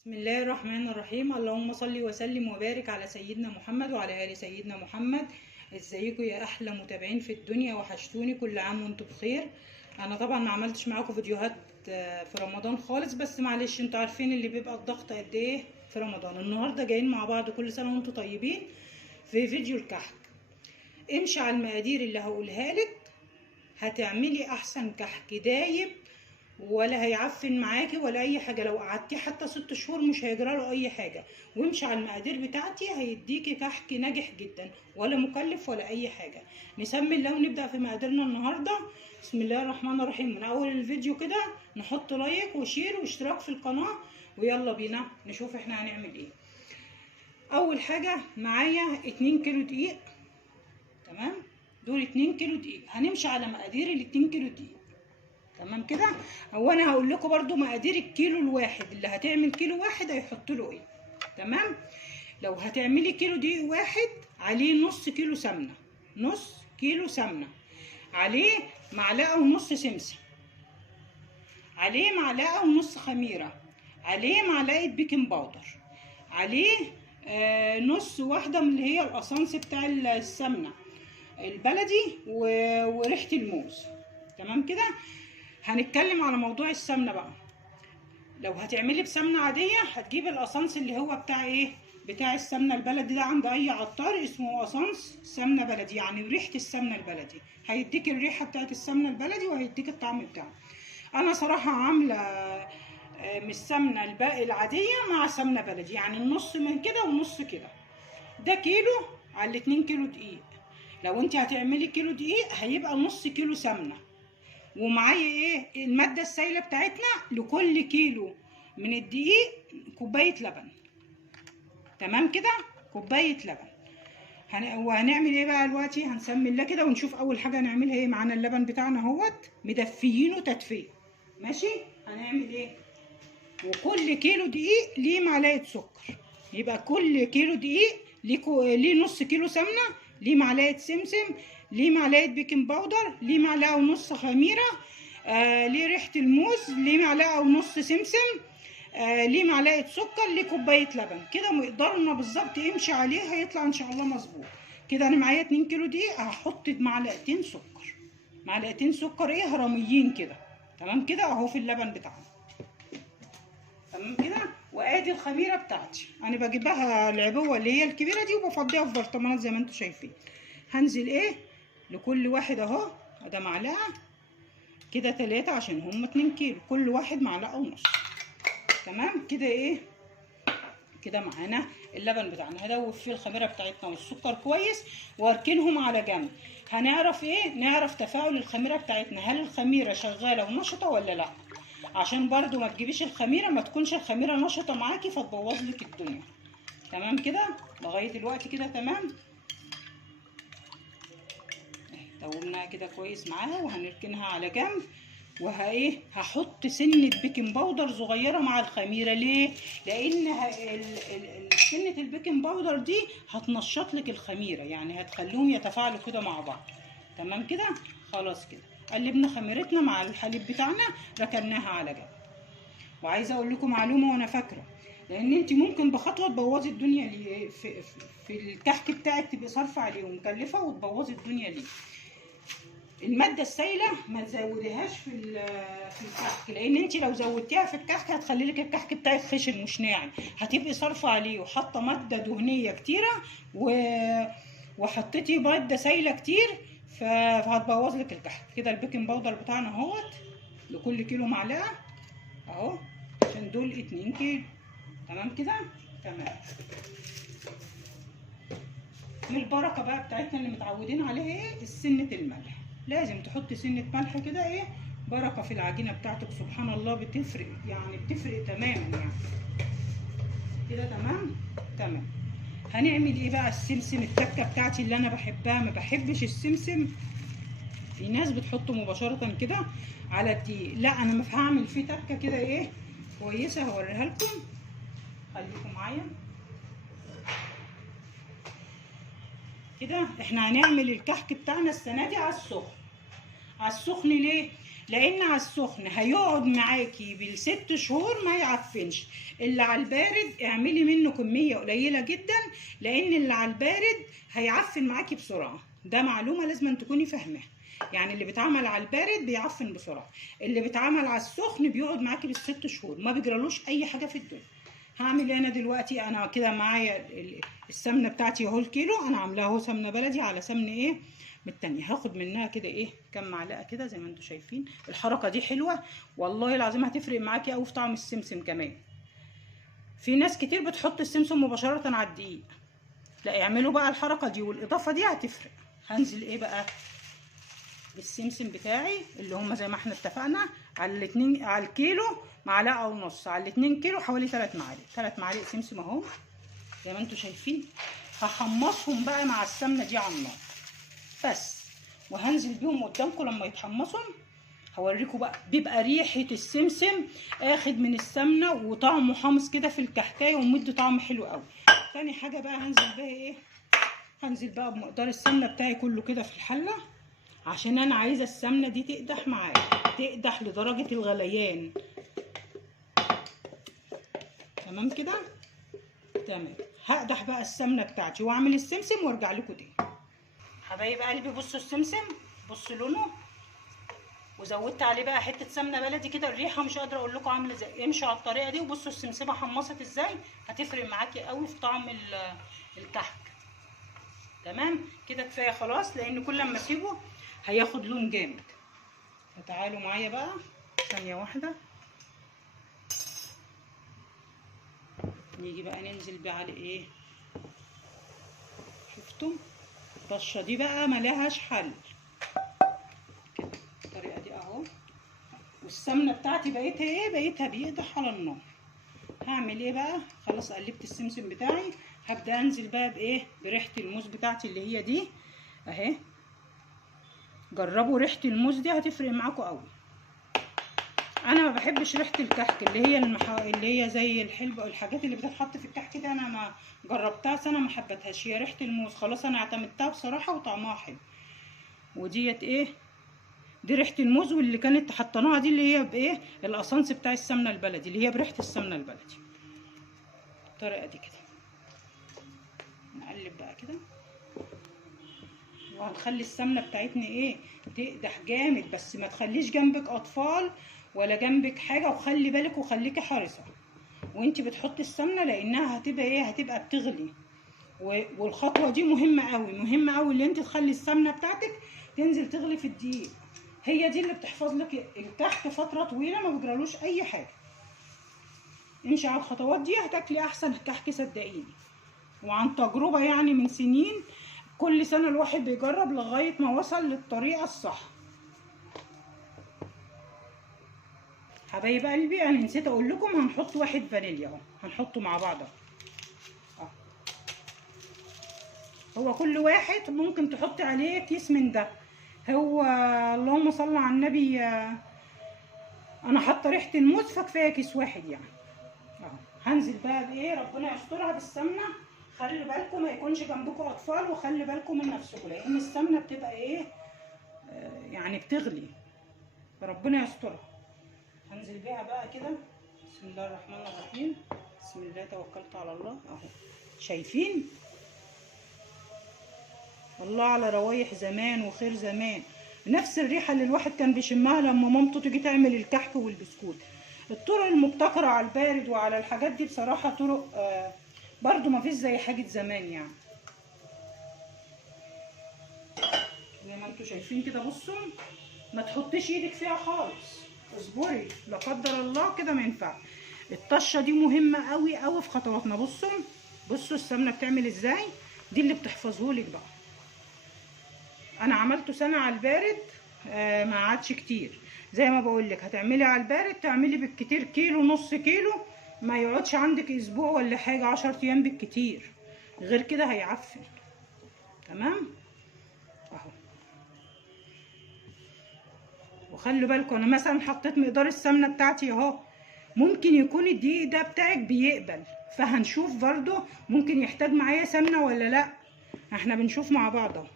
بسم الله الرحمن الرحيم. اللهم صل وسلم وبارك على سيدنا محمد وعلى آل سيدنا محمد. ازيكم يا احلى متابعين في الدنيا؟ وحشتوني، كل عام وانتم بخير. انا طبعا ما عملتش معاكم فيديوهات في رمضان خالص، بس معلش انتوا عارفين اللي بيبقى الضغط قد ايه في رمضان. النهارده جايين مع بعض كل سنه وانتم طيبين في فيديو الكحك. امشي على المقادير اللي هقولها لك، هتعملي احسن كحك دايب ولا هيعفن معاكي ولا اي حاجه. لو قعدتيه حتى 6 شهور مش هيجرى له اي حاجه. وامشي على المقادير بتاعتي هيديكي كحك ناجح جدا، ولا مكلف ولا اي حاجه. نسمي الله ونبدا في مقاديرنا النهارده. بسم الله الرحمن الرحيم. من اول الفيديو كده نحط لايك وشير واشتراك في القناه، ويلا بينا نشوف احنا هنعمل ايه. اول حاجه معايا 2 كيلو دقيق. تمام، دول 2 كيلو دقيق. هنمشي على مقادير ال 2 كيلو دقيق. تمام كده. هو انا هقول لكم برضو مقادير الكيلو الواحد، اللي هتعمل كيلو واحد هيحط له ايه. تمام. لو هتعملي كيلو دقيق واحد عليه نص كيلو سمنه، نص كيلو سمنه، عليه معلقه ونص سمسم، عليه معلقه ونص خميره، عليه معلقه بيكنج باودر، عليه نص واحده من اللي هي القصانص بتاع السمنه البلدي وريحه الموز. تمام كده. هنتكلم على موضوع السمنه بقى. لو هتعملي بسمنه عاديه هتجيبي القصانص اللي هو بتاع ايه، بتاع السمنه البلدي ده عند اي عطار، اسمه قصانص سمنه بلدي، يعني ريحه السمنه البلدي. هيديك الريحه بتاعت السمنه البلدي وهيديك الطعم بتاعه. انا صراحه عامله من السمنه العاديه مع سمنه بلدي، يعني النص من كده ونص كده. ده كيلو على 2 كيلو دقيق. لو انت هتعملي كيلو دقيق هيبقى نص كيلو سمنه. ومعايا ايه الماده السائله بتاعتنا لكل كيلو من الدقيق؟ كوبايه لبن. تمام كده، كوبايه لبن. وهنعمل ايه بقى دلوقتي؟ هنسمي الله كده ونشوف اول حاجه هنعملها ايه. معانا اللبن بتاعنا اهوت مدفيينه تدفيه. ماشي. هنعمل ايه؟ وكل كيلو دقيق ليه معلقه سكر. يبقى كل كيلو دقيق ليه نص كيلو سمنه، ليه معلقه سمسم، ليه معلقه بيكنج باودر، ليه معلقه ونص خميره، ليه ريحه الموز، ليه معلقه ونص سمسم، ليه معلقه سكر، ليه كوبايه لبن. كده مقدارنا بالظبط، امشي عليه هيطلع ان شاء الله مظبوط. كده انا معايا 2 كيلو دقيق، هحط معلقتين سكر. معلقتين سكر ايه، هرميين كده. تمام كده اهو في اللبن بتاعنا. تمام كده. وادي الخميره بتاعتي، انا بجيبها العبوه اللي هي الكبيره دي وبفضيها في برطمانات زي ما انتم شايفين. هنزل ايه لكل واحد اهو، ده معلقه كده 3 عشان هم 2 كيلو، كل واحد معلقه ونص. تمام كده. ايه كده معانا اللبن بتاعنا. هدوب فيه الخميره بتاعتنا والسكر كويس واركنهم على جنب. هنعرف ايه؟ نعرف تفاعل الخميره بتاعتنا، هل الخميره شغاله ونشطه ولا لا، عشان برضو ما تجيبيش الخميره ما تكونش الخميره نشطه معاكي فتبوظ لك الدنيا. تمام كده لغايه دلوقتي كده تمام. دوبناها كده كويس معاها وهنركنها على جنب. هحط سنه بيكنج باودر صغيره مع الخميره. ليه؟ لان سنه البيكنج باودر دي هتنشط لك الخميره، يعني هتخليهم يتفاعلوا كده مع بعض. تمام كده. خلاص كده قلبنا خميرتنا مع الحليب بتاعنا، ركناها على جنب. وعايزه اقول لكم معلومه وانا فاكره، لان انت ممكن بخطوه تبوظي الدنيا في الكحك بتاعك، تبقي صارفه عليه ومكلفه وتبوظي الدنيا ليه. الماده السائله ما تزوديهاش في الكحك، لان انت لو زودتيها في الكحك هتخلي لك الكحك بتاعك خشن مش ناعم. هتبقي صارفه عليه وحاطه ماده دهنيه كتيره وحطيتي ماده سائله كتير، فهتبوظ لك الكحك. كده البيكنج باودر بتاعنا اهوت لكل كيلو معلقه اهو، عشان دول 2 كيلو. تمام كده. تمام. من البركه بقى بتاعتنا اللي متعودين عليها ايه؟ سنه الملح. لازم تحطي سنه ملح كده، ايه بركه في العجينه بتاعتك. سبحان الله بتفرق، يعني بتفرق تماما يعني. كده تمام. تمام. هنعمل ايه بقى؟ السمسم التكه بتاعتي اللي انا بحبها. ما بحبش السمسم، في ناس بتحطه مباشره كده على الدقيق، لا انا ما هعمل فيه تكه كده ايه كويسه، هوريها لكم. خليكم معايا كده. احنا هنعمل الكحك بتاعنا السنه دي على السخن. على السخن ليه؟ لان على السخن هيقعد معاكي بالست شهور ما يعفنش. اللي على البارد اعملي منه كميه قليله جدا، لان اللي على البارد هيعفن معاكي بسرعه. ده معلومه لازم تكوني فاهماها. يعني اللي بيتعمل على البارد بيعفن بسرعه، اللي بيتعمل على السخن بيقعد معاكي بالست شهور ما بيجرالوش اي حاجه في الدنيا. هعمل ايه انا دلوقتي؟ انا كده معايا السمنه بتاعتي اهو الكيلو، انا عاملاها اهو سمنه بلدي على سمن ايه من التانية. هاخد منها كده ايه كام معلقه كده زي ما انتم شايفين. الحركه دي حلوه والله العظيم، هتفرق معاكي قوي في طعم السمسم كمان. في ناس كتير بتحط السمسم مباشره على الدقيق، لا اعملوا بقى الحركه دي والاضافه دي هتفرق. هنزل ايه بقى بالسمسم بتاعي اللي هم زي ما احنا اتفقنا على الكيلو معلقه ونص، على الاتنين كيلو حوالي 3 معالق سمسم اهو زي ما انتم شايفين. هحمصهم بقى مع السمنه دي على النار بس، وهنزل بيهم قدامكم لما يتحمصوا هوريكم بقى. بيبقى ريحه السمسم اخد من السمنه وطعمه حامص كده في الكحكايه ومدي طعم حلو قوي. تاني حاجه بقى هنزل بقى ايه، هنزل بقى بمقدار السمنه بتاعي كله كده في الحله، عشان انا عايزه السمنه دي تقدح معايا، تقدح لدرجه الغليان. تمام كده تمام. هقدح بقى السمنه بتاعتي واعمل السمسم وارجع لكم تاني. حبايب قلبي بصوا السمسم، بصوا لونه، وزودت عليه بقى حته سمنه بلدي كده. الريحه مش قادره اقول لكم عامله ازاي. امشوا على الطريقه دي وبصوا السمسمه حمصت ازاي، هتفرق معاكي قوي في طعم الكحك. تمام كده كفايه خلاص، لان كل ما اسيبه هياخد لون جامد. فتعالوا معايا بقى ثانيه واحده، نيجي بقى ننزل بيه على ايه. شفتم الطشه دي بقى ملهاش حل كده الطريقه دي اهو. والسمنه بتاعتي بقيتها ايه، بقيتها بيقدح على النار. هعمل ايه بقى، خلاص قلبت السمسم بتاعي، هبدا انزل بقى بايه، بريحه الموز بتاعتي اللي هي دي اهي. جربوا ريحه الموز دي هتفرق معاكم قوي. انا ما بحبش ريحه الكحك اللي هي اللي هي زي الحلبة والحاجات اللي بتتحط في الكحك دي، انا ما جربتها سنه ما حبتهاش. هي ريحه الموز خلاص انا اعتمدتها بصراحه وطعمها حلو. وديت ايه، دي ريحه الموز، واللي كانت حطيناها دي اللي هي بايه الاسانس بتاع السمنه البلدي اللي هي بريحه السمنه البلدي. الطريقه دي كده نقلب بقى كده، وهنخلي السمنه بتاعتنا ايه تقدح جامد. بس ما تخليش جنبك اطفال ولا جنبك حاجه، وخلي بالك وخليكي حريصه وانتي بتحطي السمنه، لانها هتبقى ايه، هتبقى بتغلي. والخطوه دي مهمه قوي، مهمه قوي اللي انت تخلي السمنه بتاعتك تنزل تغلي في الدقيق. هي دي اللي بتحفظ لك الكحك فتره طويله ما بيجرالوش اي حاجه. امشي على الخطوات دي هتاكلي احسن كحك صدقيني، وعن تجربه يعني من سنين. كل سنه الواحد بيجرب لغايه ما وصل للطريقه الصح. حبايب قلبي انا نسيت اقول لكم هنحط واحد فانيليا اهو، هنحطه مع بعض اهو. هو كل واحد ممكن تحطي عليه كيس من ده. هو اللهم صل على النبي، انا حاطه ريحه الموز فكفايه كيس واحد يعني اهو. هنزل بقى بايه، ربنا يسترها بالسمنه. خلي بالكم ما يكونش جنبكم اطفال، وخلي بالكم من نفسكم لان السمنه بتبقى ايه يعني بتغلي، فربنا يسترها. هنزل بيها بقى كده. بسم الله الرحمن الرحيم، بسم الله توكلت على الله اهو. شايفين الله على روايح زمان وخير زمان، نفس الريحه اللي الواحد كان بيشمها لما مامته تيجي تعمل الكحك والبسكوت. الطرق المبتكره على البارد وعلى الحاجات دي بصراحه طرق برضو ما فيش زي حاجه زمان يعني. زي ما انتوا شايفين كده بصوا، ما تحطيش ايدك فيها خالص، اصبري لا قدر الله كده ما ينفع. الطشه دي مهمه قوي قوي في خطواتنا. بصوا السمنه بتعمل ازاي، دي اللي بتحفظهولك بقى. انا عملته سنه على البارد ما عادش كتير. زي ما بقول لك هتعملي على البارد تعملي بالكتير كيلو نص كيلو، ما يقعدش عندك اسبوع ولا حاجه، 10 ايام بالكتير، غير كده هيعفن. تمام اهو. وخلوا بالكم انا مثلا حطيت مقدار السمنه بتاعتي اهو، ممكن يكون الدقيق ده بتاعك بيقبل، فهنشوف برضو ممكن يحتاج معايا سمنه ولا لا، احنا بنشوف مع بعض اهو.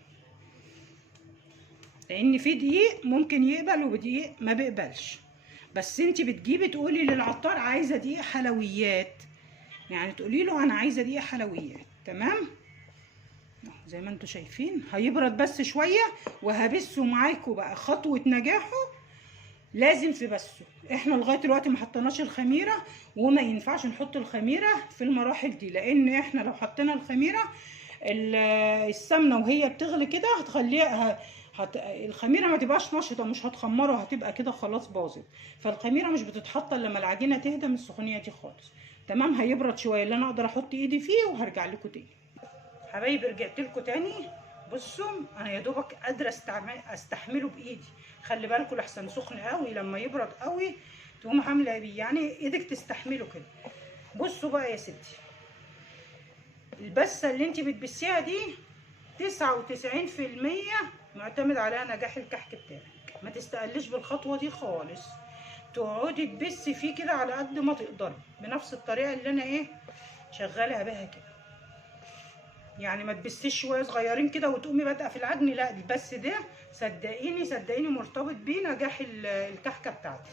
لان في دقيق ممكن يقبل ودقيق ما بيقبلش. بس انت بتجيبي تقولي للعطار عايزه دقيق حلويات، يعني تقولي له انا عايزه دقيق حلويات. تمام، زي ما انتوا شايفين هيبرد بس شويه وهبسه معاكم. بقى خطوه نجاحه لازم تبسه. احنا لغايه دلوقتي ما حطيناش الخميره، وما ينفعش نحط الخميره في المراحل دي، لان احنا لو حطينا الخميره السمنه وهي بتغلي كده هتخليها الخميره ما تبقاش نشطه، مش هتخمره، هتبقى كده خلاص باظت. فالخميره مش بتتحط الا لما العجينه تهدى من السخونيه دي خالص. تمام، هيبرد شويه اللي انا اقدر احط ايدي فيه وهرجع لكم تاني. حبايبي رجعت لكم تاني. بصوا انا يا دوبك قادره استحمله بايدي. خلي بالكم لحسن سخن قوي، لما يبرد قوي تقوم عامله بيه، يعني ايدك تستحمله كده. بصوا بقى يا ستي، البسه اللي انت بتبسيها دي 99% معتمد على نجاح الكحك بتاعك. ما تستقلش بالخطوه دي خالص، تقعدي تبسي فيه كده على قد ما تقدري بنفس الطريقه اللي انا شغاله بيها كده. يعني ما تبسيش شويه صغيرين كده وتقومي بادئه في العجن، لا البس ده صدقيني صدقيني مرتبط بنجاح الكحكه بتاعتك.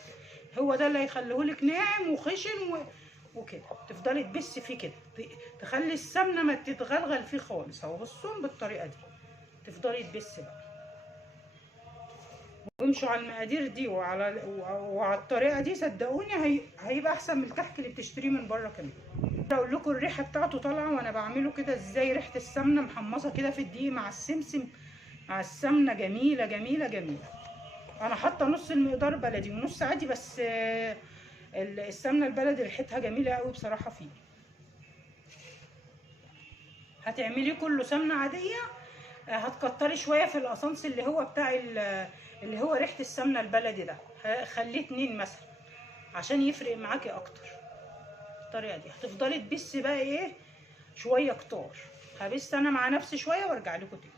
هو ده اللي هيخليهولك ناعم وخشن وكده. تفضلي تبسي فيه كده، تخلي السمنه ما تتغلغل فيه خالص. اهو بصوا بالطريقه دي تفضلي تبسي بقى، وامشوا على المقادير دي وعلى الطريقه دي. صدقوني هيبقى احسن من الكحك اللي بتشتريه من بره كمان. اقول لكم الريحه بتاعته طالعه وانا بعمله كده ازاي. ريحه السمنه محمصه كده في الدقيق مع السمسم مع السمنه، جميله جميله جميله. انا حاطه نص المقدار بلدي ونص عادي، بس السمنه البلدي ريحتها جميله قوي بصراحه فيه. هتعملي كله سمنه عاديه، هتكتري شويه في القصنص اللي هو بتاع اللي هو ريحه السمنه البلدي ده، خليه 2 مثلا عشان يفرق معاكي اكتر. الطريقه دي هتفضلي تبسي بقى شويه كتار. هبس انا مع نفسي شويه وارجع لكم تاني.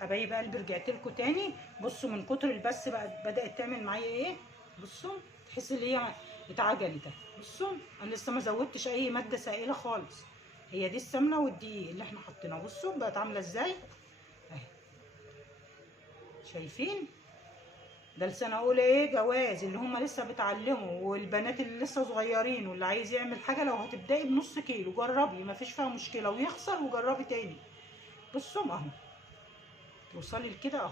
حبايب قلبي رجعت لكم تاني. بصوا من كتر البس بقى بدات تعمل معايا بصوا تحس ان هي اتعجنت. بصوا انا لسه ما زودتش اي ماده سائله خالص، هي دي السمنه والدقيق اللي احنا حاطينها. بصوا بقت عامله ازاي اهي، شايفين؟ ده لسنه اولى جواز، اللي هم لسه بيتعلموا، والبنات اللي لسه صغيرين، واللي عايز يعمل حاجه لو هتبداي بنص كيلو جربي مفيش فيها مشكله، ويخسر وجربي تاني. بصوا اهو توصلي لكده اهو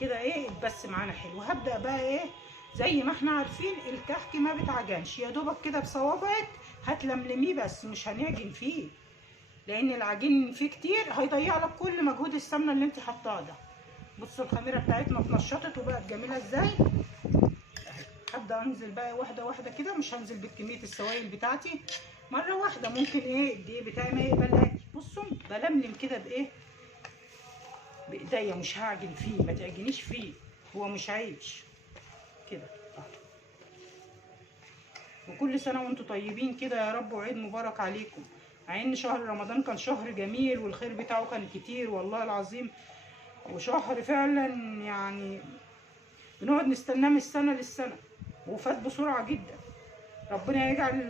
كده بس معانا حلو. هبدا بقى زي ما احنا عارفين الكحك ما بيتعجنش، يا دوبك كده بصوابعك هتلملميه بس مش هنعجن فيه، لان العجين فيه كتير هيضيع لك كل مجهود السمنه اللي انت حطاها ده. بصوا الخميره بتاعتنا اتنشطت وبقت جميله ازاي. هبدا انزل بقى واحده واحده كده، مش هنزل بكميه السوائل بتاعتي مره واحده، ممكن الدقيق بتاعي ما يقبلهاش. بصوا بلملم كده بايديا، مش هعجن فيه، ما تعجنيش فيه، هو مش عيش كده. وكل سنه وانتم طيبين كده يا رب، وعيد مبارك عليكم. مع ان شهر رمضان كان شهر جميل والخير بتاعه كان كتير والله العظيم، وشهر فعلا يعني بنقعد نستناه من السنه للسنه، وفات بسرعه جدا. ربنا يجعل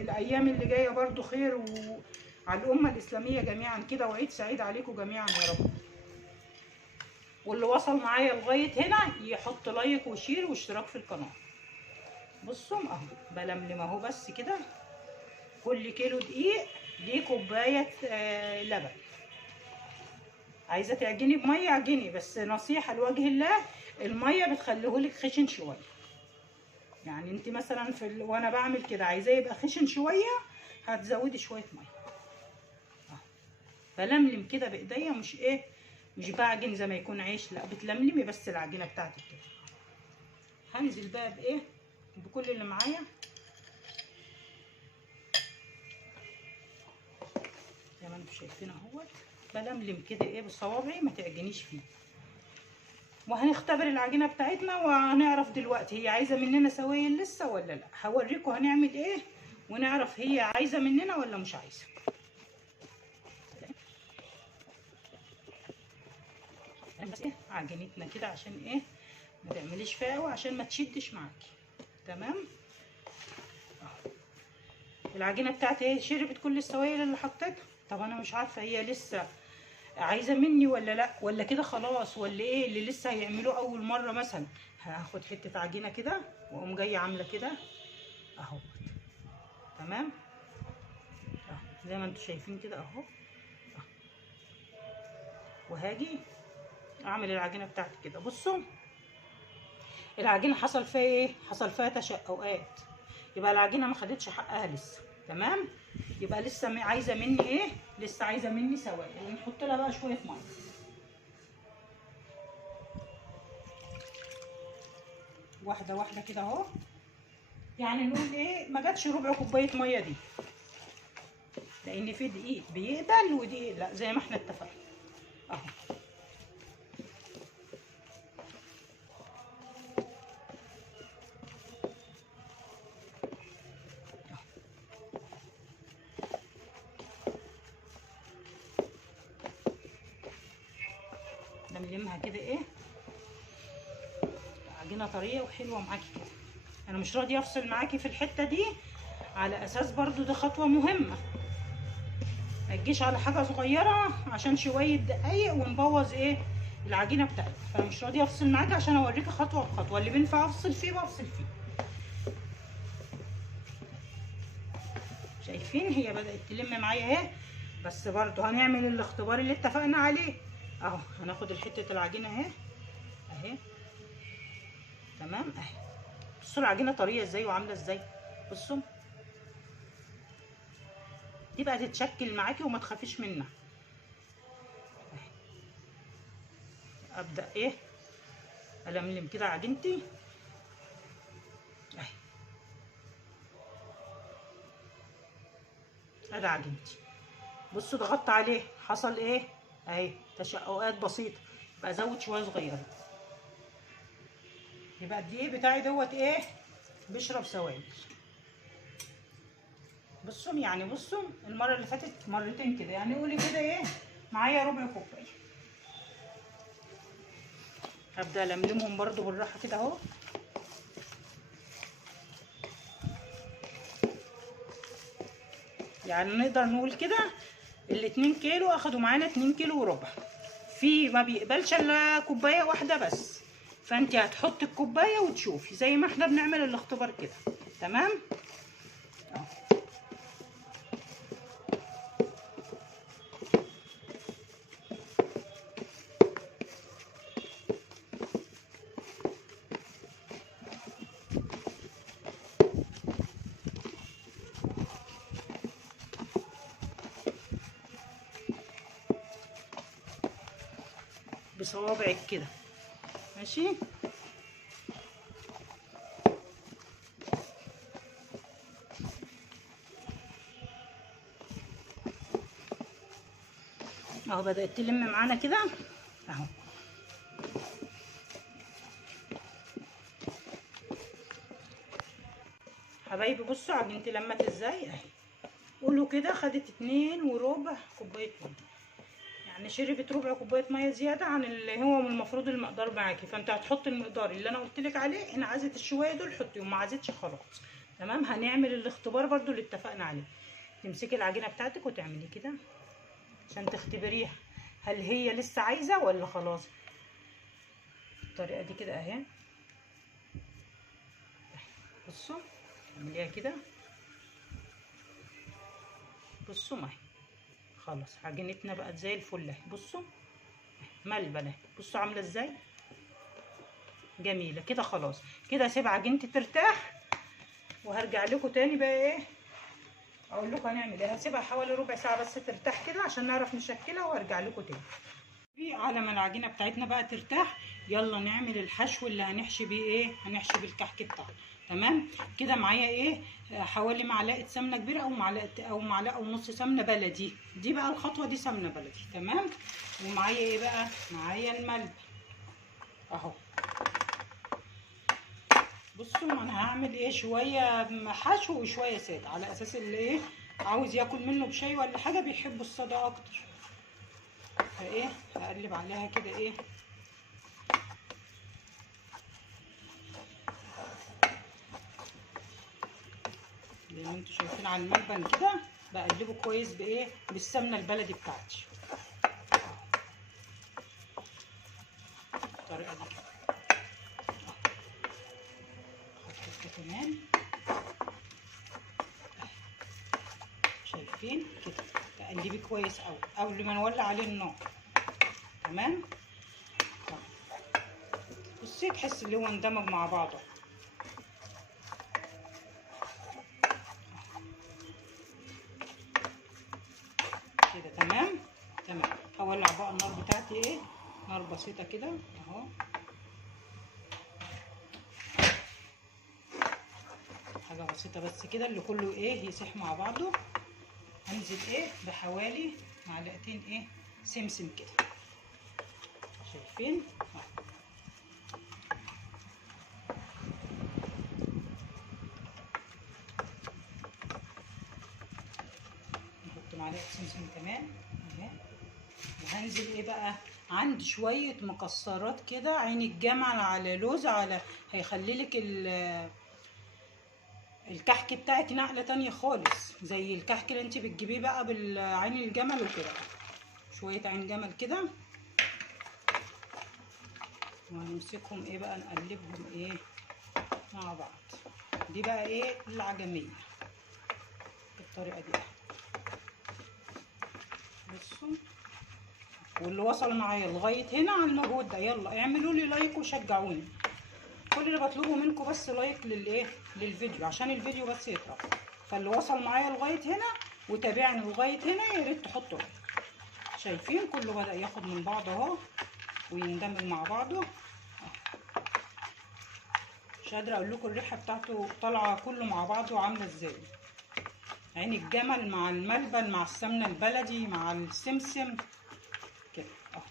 الايام اللي جايه برضو خير وعلى الامه الاسلاميه جميعا كده، وعيد سعيد عليكم جميعا يا رب. واللي وصل معايا لغايه هنا يحط لايك وشير واشتراك في القناه. بصوا اهو بلملم اهو بس كده. كل كيلو دقيق ليه كوبايه لبن. عايزه تعجني بميه اعجني، بس نصيحه لوجه الله، الميه بتخليهولك خشن شويه. يعني انت مثلا وانا بعمل كده عايزاه يبقى خشن شويه، هتزودي شويه ميه. بلملم كده بايديا، مش بعجن زي ما يكون عيش، لا بتلملمي بس العجينه بتاعتك كده. هنزل بقى بكل اللي معايا زي ما انتم شايفين اهوت. بلملم كده بصوابعي، ما تعجنيش فيه. وهنختبر العجينه بتاعتنا وهنعرف دلوقتي هي عايزه مننا سوائل لسه ولا لا. هوريكم هنعمل ونعرف هي عايزه مننا ولا مش عايزه. بس عجينتنا كده عشان ما تعمليش فيها قوي عشان ما تشدش معاكي. تمام. العجينه بتاعتي شربت كل السوائل اللي حطيتها. طب انا مش عارفه هي لسه عايزه مني ولا لا، ولا كده خلاص، ولا ايه اللي لسه هيعملوه اول مره مثلا. هاخد حته عجينه كده واقوم جايه عامله كده اهو. تمام اهو زي ما انتم شايفين كده اهو. وهاجي اعمل العجينه بتاعتي كده. بصوا العجينه حصل فيها ايه؟ حصل فيها تشققات، يبقى العجينه ما خدتش حقها لسه. تمام، يبقى لسه عايزه مني ايه؟ لسه عايزه مني سوائل. ونحط لها بقى شويه ميه، واحده واحده كده اهو. يعني نقول ايه، ما جاتش ربع كوبايه ميه دي، لان في دقيق بيقبل ودقيق لا، زي ما احنا اتفقنا اهو. نلمها كده ايه، عجينه طريه وحلوه معاكي كده. انا مش راضيه افصل معاكي في الحته دي، على اساس برضو دي خطوه مهمه، ما تجيش على حاجه صغيره عشان شويه دقايق ونبوظ ايه العجينه بتاعتنا. فانا مش راضيه افصل معاكي عشان اوريكي خطوه بخطوه، اللي بينفع افصل فيه بفصل فيه. شايفين هي بدات تلم معايا اهي، بس برضو هنعمل الاختبار اللي اتفقنا عليه اهو. هناخد الحته العجينه اهي اهي. تمام اهي. بصوا العجينه طريه ازاي وعامله ازاي. بصوا دي بقى تتشكل معاكي وما تخافيش منها. ابدا ايه الملم كده عجينتي اهي. ادي عجينتي. بصوا ضغطت عليه حصل ايه اهي، تشققات بسيطه، يبقى ازود شويه صغيره. يبقى الدقيق بتاعي دوت ايه، بيشرب سوائل. بصوا يعني بصوا المره اللي فاتت مرتين كده، يعني قولي كده ايه معايا ربع كوبايه. هبدا الملمهم برضو بالراحه كده اهو. يعني نقدر نقول كده ال2 كيلو اخدوا معانا 2 كيلو وربع. في ما بيقبلش الا كوبايه واحده بس، فانت هتحطي الكوبايه وتشوفي زي ما احنا بنعمل الاختبار كده. تمام اهو. بصوابعك كده ماشي. اهو بدأت تلم معانا كده اهو. حبايبي بصوا عجينتي لمت ازاي اهي. قولوا كده خدت 2 وربع كوبايه ميه، يعني شربت ربع كوبايه ميه زياده عن اللي هو المفروض المقدار معاكي. فانت هتحطي المقدار اللي انا قلت لك عليه. ان عايزه الشويه دول حطيهم، ما عايزتش خلاص. تمام. هنعمل الاختبار برضو اللي اتفقنا عليه. تمسكي العجينه بتاعتك وتعملي كده عشان تختبريها هل هي لسه عايزه ولا خلاص. بالطريقه دي كده اهي. بصوا اعمليها كده. بصوا ما هي خلاص عجينتنا بقت زي الفل اهي. بصوا ملبنه، بصوا عامله ازاي جميله كده. خلاص كده اسيب عجينتي ترتاح وهرجع لكم تاني بقى ايه اقول لكم هنعمل ايه. هسيبها حوالي ربع ساعه بس ترتاح كده عشان نعرف نشكلها وهرجع لكم تاني. على ما العجينه بتاعتنا بقى ترتاح يلا نعمل الحشو اللي هنحشي بيه ايه. هنحشي بالكحك بتاعنا. تمام كده. معايا ايه حوالي معلقه سمنه كبيره او معلقه ونص سمنه بلدي. دي بقى الخطوه دي سمنه بلدي. تمام. ومعايا ايه بقى، معايا الملبن اهو. بصوا انا هعمل ايه شويه حشو وشويه ساده، على اساس اللي ايه عاوز ياكل منه بشاي ولا حاجه بيحبوا الساده اكتر. فايه هقلب عليها كده ايه زي ما انتوا شايفين على الملبن كده. بقلبه كويس بايه بالسمنه البلدي بتاعتي. بالطريقه دي كده. احط كمان، شايفين كده. تقلبي كويس قوي قبل ما نولع عليه النار. تمام. بصي تحس اللي هو اندمج مع بعضه كده. تمام تمام. هولع بقى النار بتاعتي ايه، نار بسيطه كده اهو. حاجه بسيطه بس كده اللي كله ايه يسيح مع بعضه. هنزل ايه بحوالي معلقتين ايه سمسم كده، شايفين اهو. نحط معلقه سمسم كمان اهي. وهنزل ايه بقى، عندي شويه مكسرات كده، عين الجمل على لوز على، هيخليلك الكحك بتاعك نقله تانية خالص، زي الكحك اللي انت بتجيبيه بقى بالعين الجمل وكده. شويه عين جمل كده، وهنمسكهم ايه بقى نقلبهم ايه مع بعض. دي بقى ايه العجميه بالطريقه دي. بصوا، واللي وصل معايا لغايه هنا على المجهود ده يلا اعملوا لي لايك وشجعوني. كل اللي بطلبه منكم بس لايك للايه للفيديو، عشان الفيديو بس يطلع. فاللي وصل معايا لغايه هنا وتابعني لغايه هنا يا ريت تحطوا لايك. شايفين كله بدأ ياخد من بعضه اهو ويندمج مع بعضه. مش قادره اقول لكم الريحه بتاعته طالعه كله مع بعضه عامله ازاي. عين الجمل مع الملبن مع السمنه البلدي مع السمسم كده اهو.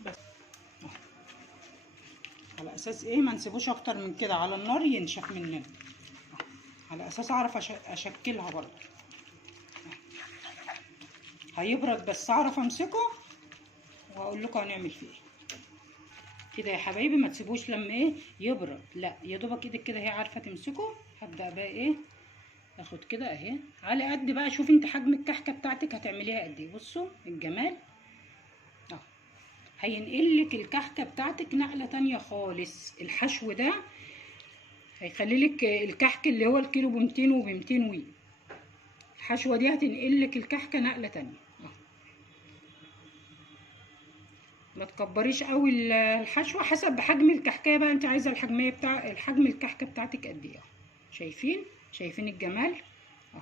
بس اهو. على اساس ايه ما نسيبوش اكتر من كده على النار ينشف مننا، على اساس اعرف اشكلها برضه. هيبرد بس اعرف امسكه واقول لكم هنعمل فيه ايه. كده يا حبايبي ما تسيبوش لما ايه يبرد، لا يا دوبك ايدك كده هي عارفه تمسكه. هبدا بقى ايه اخد كده اهي على قد بقى. شوفي انت حجم الكحكه بتاعتك هتعمليها قد ايه. بصوا الجمال اهو، هينقلك الكحكه بتاعتك نقله تانية خالص. الحشو ده هيخليلك الكحك اللي هو الكيلو ب200 وب200 وي، الحشوه دي هتنقلك الكحكه نقله تانية اهو. ما تكبريش قوي الحشوه، حسب حجم الكحكه بقى انت عايزه الحجميه بتاع الحجم الكحكه بتاعتك قد ايه. شايفين شايفين الجمال اهو.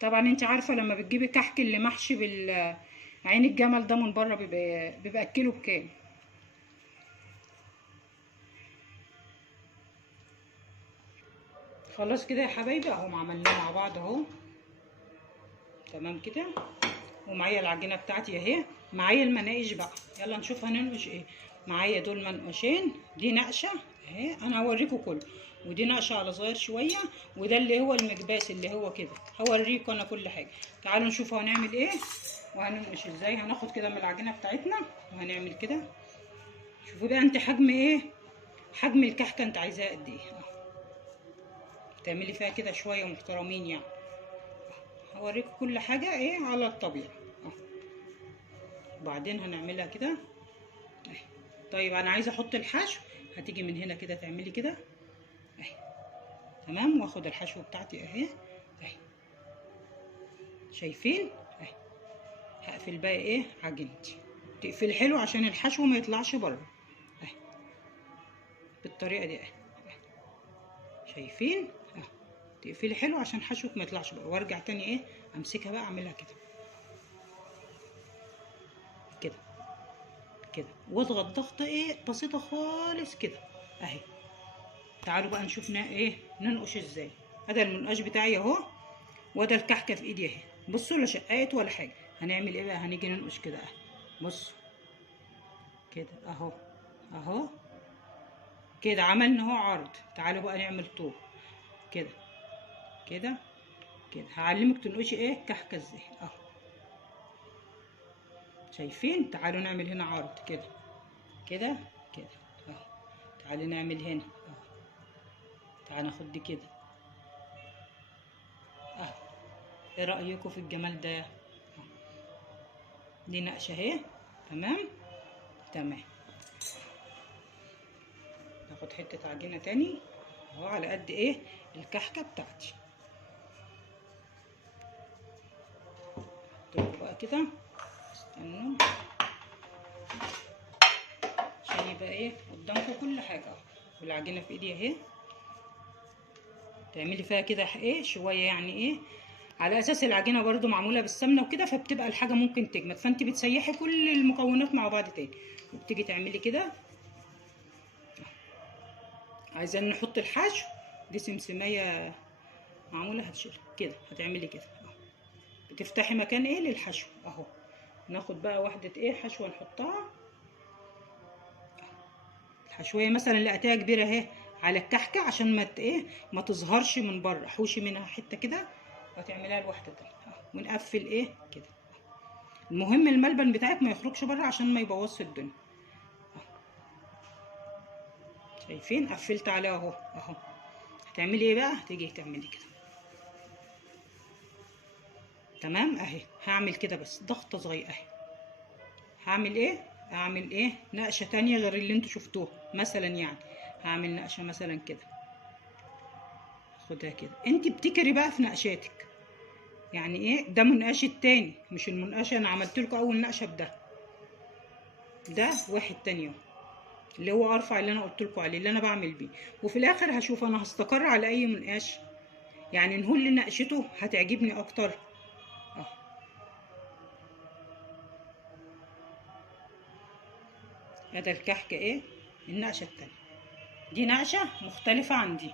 طبعا انت عارفه لما بتجيبي كحك اللي محشي عين الجمل ده من بره بيبقى الكيلو بكام. خلاص كده يا حبايبي اهو عملناه مع بعض اهو. تمام كده. ومعايا العجينه بتاعتي اهي، معايا المناقش بقى. يلا نشوف هننقش ايه. معايا دول منقوشين، دي نقشه اهي انا هوريكم كله، ودي نقشه على صغير شويه، وده اللي هو المكباس اللي هو كده. هوريكم انا كل حاجه. تعالوا نشوف هنعمل ايه وهننقش ازاي. هناخد كده من العجينه بتاعتنا وهنعمل كده. شوفوا بقى انت حجم ايه، حجم الكحكه انت عايزاها قد ايه. تعملي فيها كده شويه محترمين يعني. هوريكم كل حاجه ايه على الطبيعه اهو. وبعدين هنعملها كده اهي. طيب انا عايزه احط الحشو، هتيجي من هنا كده تعملي كده اهي. تمام. واخد الحشو بتاعتي اهي اهي. شايفين اهي. هقفل بقى ايه عجينتي. تقفلي حلو عشان الحشو ما يطلعش بره اهي، بالطريقه دي اهي. شايفين اهي. تقفلي حلو عشان حشوك ما يطلعش بره. وارجع تاني ايه امسكها بقى اعملها كده كده كده، واضغط ضغطه ايه بسيطه خالص كده اهي. تعالوا بقى نشوف ايه ننقش ازاي. هذا المنقاش بتاعي اهو، وده الكحكه في ايدي اهي. بصوا لا شقات ولا حاجه. هنعمل ايه بقى، هنيجي ننقش كده اهي. بصوا كده اهو اهو كده عملنا اهو عرض. تعالوا بقى نعمل طول كده كده كده. هعلمك تنقشي ايه كحكه ازاي اهو. شايفين. تعالوا نعمل هنا عرض كده كده كده اهو. تعالوا نعمل هنا اهو. تعالوا ناخد دي كده اهو. ايه رايكم في الجمال ده؟ دي نقشه اهي. تمام تمام. ناخد حته عجينه تاني اهو على قد ايه الكحكه بتاعتي. احط بقى كده، استنوا عشان يبقى ايه قدامكم كل حاجه اهو. والعجينه في ايدي اهي. تعملي فيها كده ايه شويه، يعني ايه على اساس العجينه برضو معموله بالسمنه وكده، فبتبقى الحاجه ممكن تجمد، فانت بتسيحي كل المكونات مع بعض تاني وبتيجي تعملي كده. عايزين نحط الحشو، دي سمسميه معموله هتشيلها كده، هتعملي كده اهو. بتفتحي مكان ايه للحشو اهو. ناخد بقى واحده ايه حشوه نحطها. الحشويه مثلا لقيتها كبيره اهي على الكحكه، عشان ما ايه ما تظهرش من بره، حوشي منها حته كده وهتعمليها لوحده تانية اهو. ونقفل ايه كده. المهم الملبن بتاعك ما يخرجش بره عشان ما يبوظش الدنيا. شايفين قفلت عليه اهو اهو. هتعملي ايه بقى؟ هتيجي تعملي كده. تمام اهي. هعمل كده بس ضغطه صغيره اهي. هعمل ايه؟ اعمل ايه نقشه تانية غير اللي انتوا شفتوها مثلا، يعني هعمل نقشه مثلا كده. خدها كده. انت بتكري بقى في نقشاتك، يعني ايه ده منقاش التاني مش المنقاشه. انا عملت لكم اول نقشه بده، ده واحد تاني اهو اللي هو ارفع اللي انا قلت لكم عليه اللي انا بعمل بيه. وفي الاخر هشوف انا هستقر على اي منقاش، يعني نقول اللي نقشته هتعجبني اكتر اهو. ادي الكحكه ايه النقشه التانيه. دي نقشه مختلفه عن دي.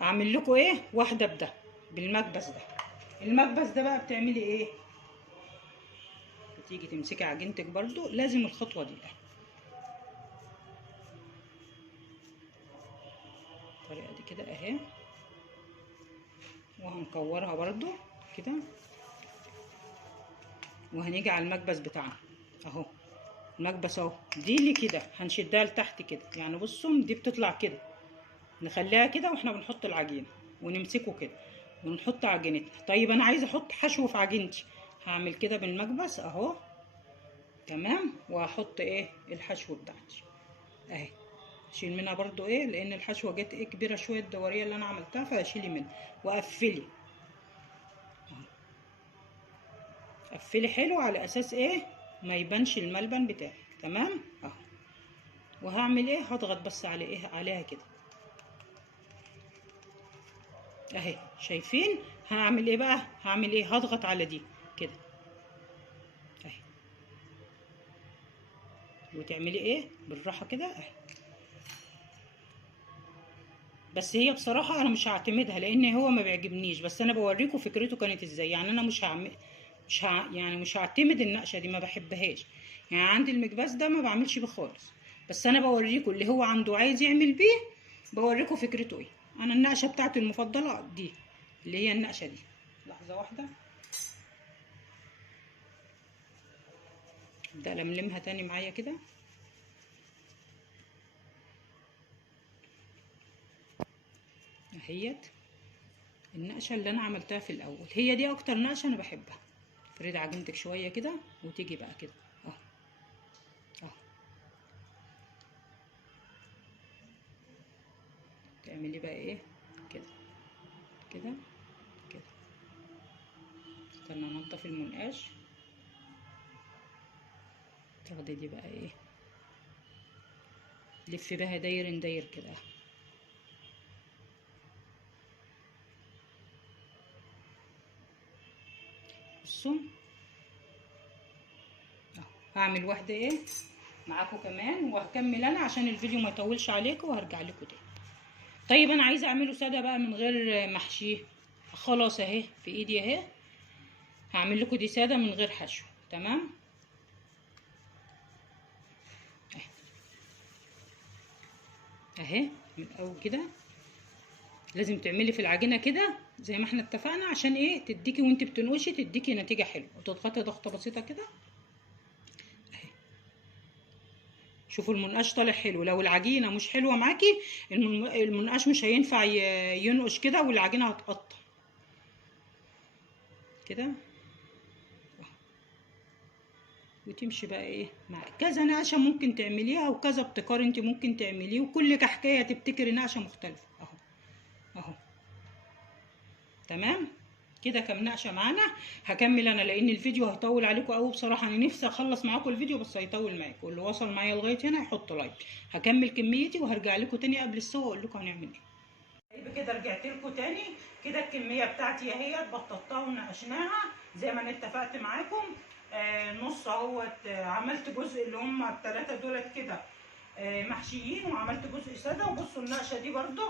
اعمل لكم ايه واحده بده بالمكبس ده. المكبس ده بقى بتعملي ايه؟ بتيجي تمسكي عجينتك برضو، لازم الخطوه دي اهي. الطريقه دي كده اهي. وهنكورها برضو كده. وهنيجي على المكبس بتاعنا اهو. المكبس اهو دي اللي كده هنشدها لتحت كده، يعني بصوا دي بتطلع كده، نخليها كده واحنا بنحط العجينه ونمسكه كده ونحط عجينتنا. طيب انا عايزه احط حشو في عجينتي، هعمل كده بالمكبس اهو. تمام. وهحط ايه الحشو بتاعتي اهي. اشيل منها برضو ايه لان الحشوه جت ايه كبيره شويه الدوريه اللي انا عملتها، فاشيلي منها واقفلي. قفلي حلو على اساس ايه ما يبانش الملبن بتاعك. تمام اهو. وهعمل ايه هضغط بس على ايه عليها كده اهي. شايفين هعمل ايه بقى؟ هعمل ايه هضغط على دي كده اهي. وتعملي ايه بالراحه كده اهي. بس هي بصراحه انا مش هعتمدها لان هو ما بيعجبنيش، بس انا بوريكم فكرته كانت ازاي. يعني انا يعني مش هعتمد النقشه دي، ما بحبهاش. يعني عندي المكباس ده ما بعملش بيه خالص، بس انا بوريكم اللي هو عنده عايز يعمل بيه، بوريكم فكرته ايه. انا النقشه بتاعتي المفضله دي اللي هي النقشه دي. لحظه واحده ابدا لملمها تاني معايا كده. اهيت النقشه اللي انا عملتها في الاول، هي دي اكتر نقشه انا بحبها. تفردي عجينتك شويه كده وتيجي بقى كده اهو اهو. تعملي بقى ايه كده كده كده. استنى انضف المنقاش. تاخدي دي بقى ايه لفي بها داير داير كده. بصوا اهو. هعمل واحده ايه معاكم كمان وهكمل انا عشان الفيديو ما يطولش عليكم وهرجع لكم تاني. طيب انا عايزه اعمله ساده بقى من غير محشيه. خلاص اهي في ايدي اهي. هعمل لكم دي ساده من غير حشو. تمام اهي. من اول كده لازم تعملي في العجينه كده زي ما احنا اتفقنا، عشان ايه تديكي وانت بتنقشي تديكي نتيجه حلوه. وتضغطي ضغطه بسيطه كده اهي. شوفوا المنقاش طالع حلو. لو العجينه مش حلوه معاكي المنقاش مش هينفع ينقش كده والعجينه هتقطع كده. وتمشي بقى ايه مع كذا نقشه ممكن تعمليها، وكذا ابتكار انت ممكن تعمليه، وكل كحكايه تبتكري نقشه مختلفه. اهو اهو تمام كده كام نقشه معانا. هكمل انا لان الفيديو هيطول عليكم قوي بصراحه. انا نفسي اخلص معاكم الفيديو بس هيطول معاكم. واللي وصل معايا لغايه هنا يحط لايك. هكمل كميتي وهرجع لكم تاني قبل السوا واقول لكم هنعمل ايه. يبقى كده رجعت لكم تاني. كده الكميه بتاعتي اهي بططتها ونقشناها زي ما انا اتفقت معاكم. نص اهوت. عملت جزء اللي هم الثلاثه دولت كده محشيين، وعملت جزء ساده. وبصوا النقشه دي برده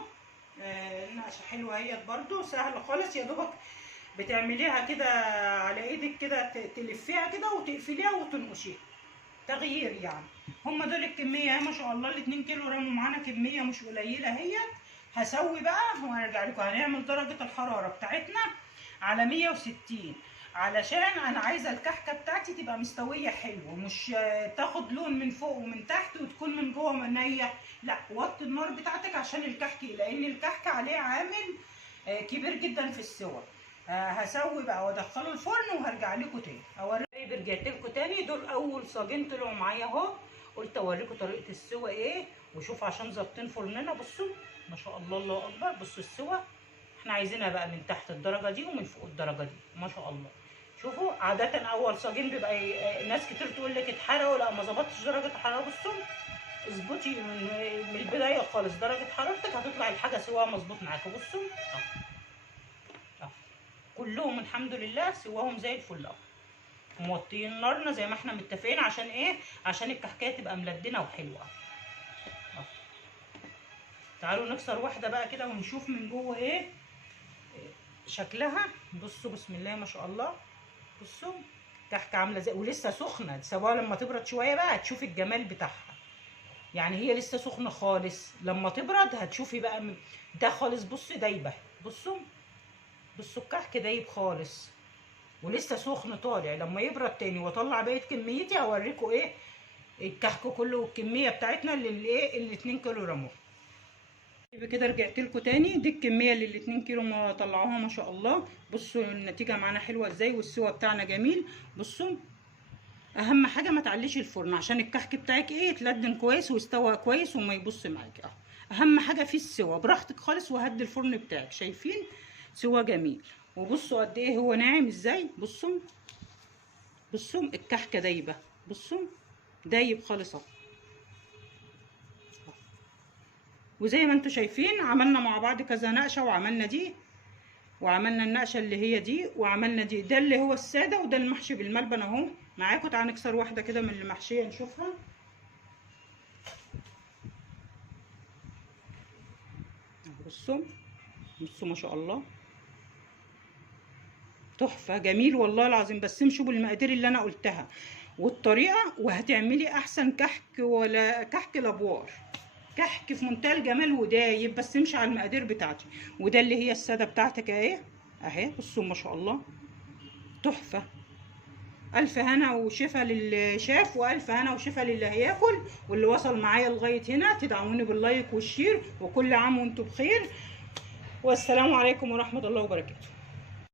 النقشه حلوه اهيت برده سهله خالص. يا دوبك بتعمليها كده على ايدك كده، تلفيها كده وتقفليها وتنقشيها تغيير يعني. هم دول الكميه ما شاء الله. ال2 كيلو رموا معانا كميه مش قليله اهيت. هسوي بقى وهرجع لكم. هنعمل درجه الحراره بتاعتنا على 160 علشان انا عايزه الكحكه بتاعتي تبقى مستويه حلو، مش تاخد لون من فوق ومن تحت وتكون من جوه نيه. لا، وطي النار بتاعتك عشان الكحك، لان الكحك عليه عامل كبير جدا في السوا. هسوي بقى وادخله الفرن وهرجع لكم تاني اوريكم. رجعت لكم تاني. دول اول صاجين طلعوا معايا اهو. قلت اوريكم طريقه السوا ايه وشوف عشان ظابطين فرننا. بصوا ما شاء الله الله اكبر. بصوا السوا احنا عايزينها بقى من تحت الدرجه دي ومن فوق الدرجه دي ما شاء الله. شوفوا عاده اول صاجين بيبقى ناس كتير تقول لك اتحرقوا. لا، ما ظبطتش درجه الحراره. بصوا اظبطي من البدايه خالص درجه حرارتك، هتطلع الحاجه سواها مظبوط معاكم. بصوا اهو كلهم الحمد لله سواهم زي الفل اهو. موطيين نارنا زي ما احنا متفقين. عشان ايه؟ عشان الكحكايه تبقى ملدنه وحلوه اهو. تعالوا نكسر واحده بقى كده ونشوف من جوه ايه شكلها. بصوا بسم الله ما شاء الله. بصوا كحكه عامله زي ولسه سخنه. تسيبوها لما تبرد شويه بقى هتشوفي الجمال بتاعها. يعني هي لسه سخنه خالص، لما تبرد هتشوفي بقى ده خالص. بصوا دايبه. بصوا الكحك دايب خالص ولسه سخن طالع. لما يبرد تاني واطلع بقيه كميتي هوريكم ايه الكحك كله والكميه بتاعتنا اللي ايه ال2 كيلو رموه. يبقى كده رجعت لكم تاني. دي الكميه اللي ال2 كيلو ما طلعوها ما شاء الله. بصوا النتيجه معانا حلوه ازاي والسوا بتاعنا جميل. بصوا اهم حاجه ما تعليش الفرن عشان الكحك بتاعك ايه يتلدن كويس ويستوى كويس وما يبص معاكي اهو. اهم حاجه فيه السوا. براحتك خالص وهدي الفرن بتاعك. شايفين سوا جميل. وبصوا قد ايه هو ناعم ازاي. بصوا الكحكه دايبه. بصوا دايب خالص اهو. وزي ما انتم شايفين عملنا مع بعض كذا نقشه، وعملنا دي وعملنا النقشه اللي هي دي وعملنا دي. ده اللي هو الساده وده المحشي بالملبن اهو معاكم. تعالوا نكسر واحده كده من اللي محشيه نشوفها. بصوا ما شاء الله تحفه جميل والله العظيم. بس امشوا بالمقادير اللي انا قلتها والطريقه وهتعملي احسن كحك. ولا كحك لابوار، كحك في منتهى الجمال ودايب. بس امشي على المقادير بتاعتي. وده اللي هي الساده بتاعتك اهي. بصوا ما شاء الله تحفه. الف هنا وشفا للي شاف والف هنا وشفا للي هياكل. واللي وصل معايا لغايه هنا تدعموني باللايك والشير. وكل عام وانتم بخير والسلام عليكم ورحمه الله وبركاته.